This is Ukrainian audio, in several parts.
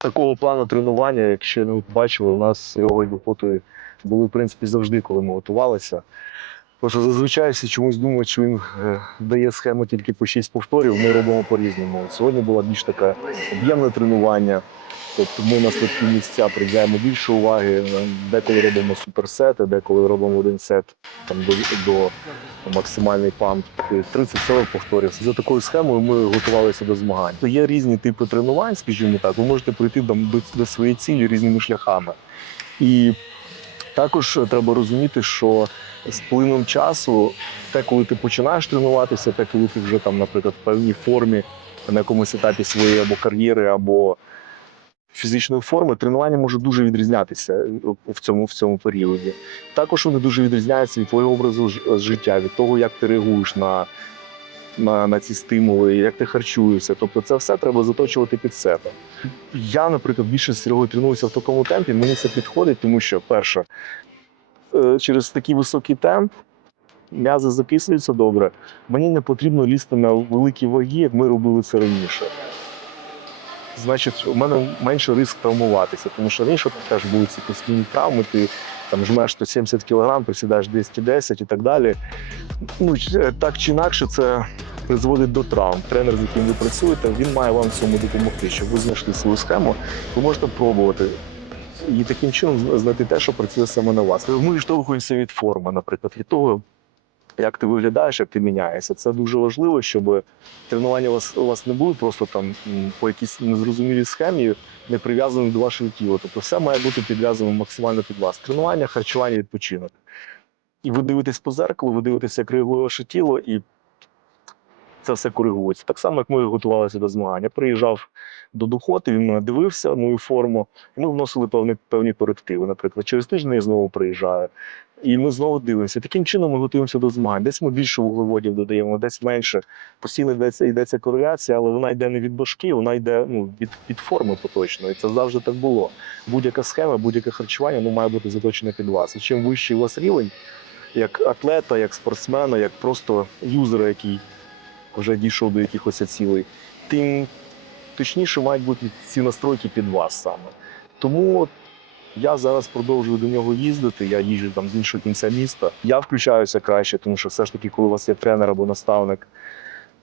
Такого плану тренування, якщо не бачили, у нас його і були в принципі завжди, коли ми готувалися. Просто зазвичай всі чомусь думають, що він е, дає схему тільки по 6 повторів, ми робимо по-різному. Сьогодні була більш таке об'ємне тренування. Тобто ми на слабкі місця приділяємо більше уваги. Деколи робимо суперсети, деколи робимо один сет там до до максимальний памп. 30-40 повторів. За такою схемою ми готувалися до змагань. Є різні типи тренувань, скажімо так, ви можете прийти до, до своєї цілі різними шляхами. І також е, треба розуміти, що з плином часу, те, коли ти починаєш тренуватися, те, коли ти вже там, наприклад, в певній формі на якомусь етапі своєї або кар'єри, або фізичної форми, тренування може дуже відрізнятися е, в цьому в цьому періоді. Також вони дуже відрізняються від твого образу е, життя, від того, як ти реагуєш на на на ці стимули, як ти харчуєшся. Тобто, це все треба заточувати під себе. Я, наприклад, більше всього тренуюся в такому темпі. Мені це підходить, тому що перше, е, через такий високий темп. М'язи закислюються добре, мені не потрібно лізти на великі ваги, як ми робили це раніше. Значить, у мене менше ризик травмуватися, тому що раніше теж були ці постійні травми, там жмеш 170 кг, присідаєш 210 і так далі. Ну, е, Так чи інакше, це призводить до травм. Тренер, з яким ви працюєте, він має вам цьому допомогти, щоб ви знайшли свою схему, ви можете пробувати. І таким чином знайти те, що працює саме на вас. Ми відштовхуємося від форми, наприклад, від того як ти виглядаєш, як ти міняєшся. Це дуже важливо, щоб тренування у вас у вас не були просто там по якійсь незрозумілій схемі, не прив'язані до вашого тіла. Тобто все має бути підв'язано максимально під вас. Тренування, харчування, відпочинок. І ви дивитесь по зеркалу, ви дивитесь, як реагує ваше тіло, і це все коригується. Так само, як ми готувалися до змагань. приїжджав до Духоти, він мене дивився, мою форму, і ми вносили певні певні корективи. Наприклад, через тиждень я знову приїжджаю. І ми знову дивимося. Таким чином ми готуємося до змагань. Десь ми більше вуглеводів додаємо, десь менше. Постійно йдеться, йдеться кореляція, але вона йде не від башки, вона йде ну, від від форми поточної. Це завжди так було. Будь-яка схема, будь-яке харчування ну, має бути заточене під вас. І чим вищий у вас рівень, як атлета, як спортсмена, як просто юзера, який вже дійшов до якихось цілей, тим точніше мають бути ці настройки під вас саме. Тому я зараз продовжую до нього їздити, я їжджу там з іншого кінця міста. Я включаюся краще, тому що все ж таки, коли у вас є тренер або наставник,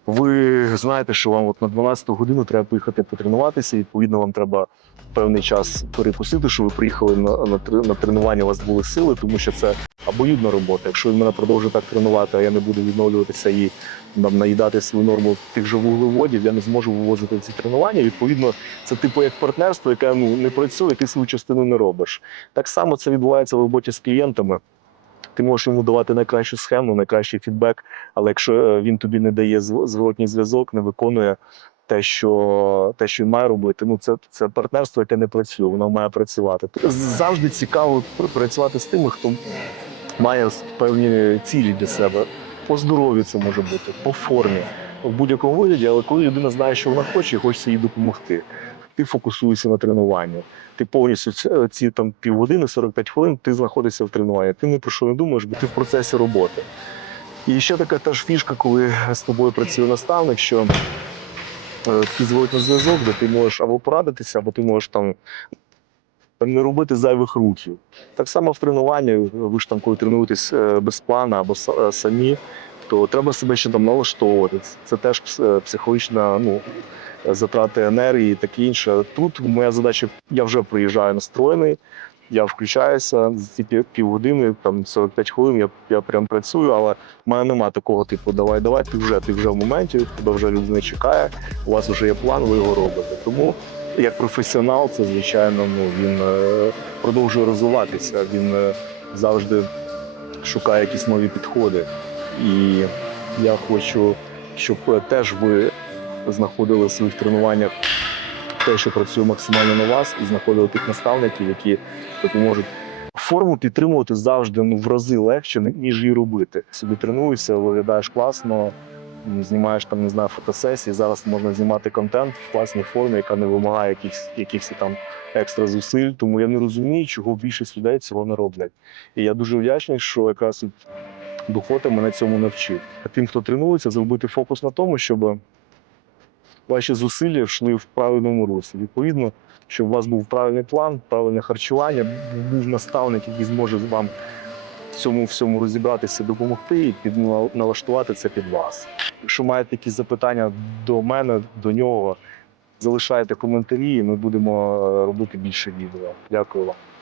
ви знаєте, що вам от на 12 годину треба поїхати потренуватися. І, відповідно, вам треба певний час перекусити, що ви приїхали на на, на тренування. У вас були сили, тому що це обоюдна робота. Якщо він мене продовжує так тренувати, а я не буду відновлюватися і там, наїдати свою норму тих же вуглеводів, я не зможу вивозити ці тренування. Відповідно, це типу як партнерство, яке ну, не працює, ти свою частину не робиш. Так само це відбувається в роботі з клієнтами. Ти можеш йому давати найкращу схему, найкращий фідбек, але якщо е, він тобі не дає зворотній зв'язок, не виконує те, що те, що він має робити, ну це це партнерство, яке не працює, воно має працювати. Завжди цікаво працювати з тими, хто має певні цілі для себе. По здоров'ю це може бути, по формі, в будь-якому вигляді, але коли людина знає, що вона хоче, і хочеться їй допомогти. Ти фокусуєшся на тренуванні. Ти повністю е, ці там півгодини, 45 хвилин, ти знаходишся в тренуванні. Ти не про що не думаєш, бо ти в процесі роботи. І ще така та ж фішка, коли з тобою працює наставник, що е, ти зводить на зв'язок, де ти можеш або порадитися, або ти можеш там не робити зайвих рухів. Так само в тренуванні, ви ж там, коли тренуєтесь е, без плана або е, самі, то треба себе ще там налаштовувати. Це теж е, психологічна ну, затрати енергії і таке інше. Тут моя задача, я вже приїжджаю настроєний, я включаюся ці півгодини, там 45 хвилин, я я прям працюю, але в мене немає такого типу Давай, давай, ти вже ти вже в моменті, тебе вже людина чекає, у вас вже є план, ви його робите. Тому як професіонал, це звичайно ну, він е, продовжує розвиватися, він е, завжди шукає якісь нові підходи. І я хочу, щоб е, теж ви знаходили в своїх тренуваннях те, що працює максимально на вас, і знаходили тих наставників, які допоможуть. Форму підтримувати завжди ну в рази легше, ніж її робити. Собі тренуюся, виглядаєш класно знімаєш там, не знаю, фотосесії. Зараз можна знімати контент в класній формі, яка не вимагає якихось якихось там екстра зусиль. Тому я не розумію, чого більшість людей цього не роблять. І я дуже вдячний, що якраз Духота мене цьому навчив. А тим, хто тренується, зробити фокус на тому, щоб ваші зусилля йшли в правильному руслі. Відповідно, щоб у вас був правильний план, правильне харчування, був наставник, який зможе вам цьому всьому розібратися, допомогти і налаштувати це під вас. Якщо маєте якісь запитання до мене, до нього, залишайте коментарі, і ми будемо е, робити більше відео. Дякую вам.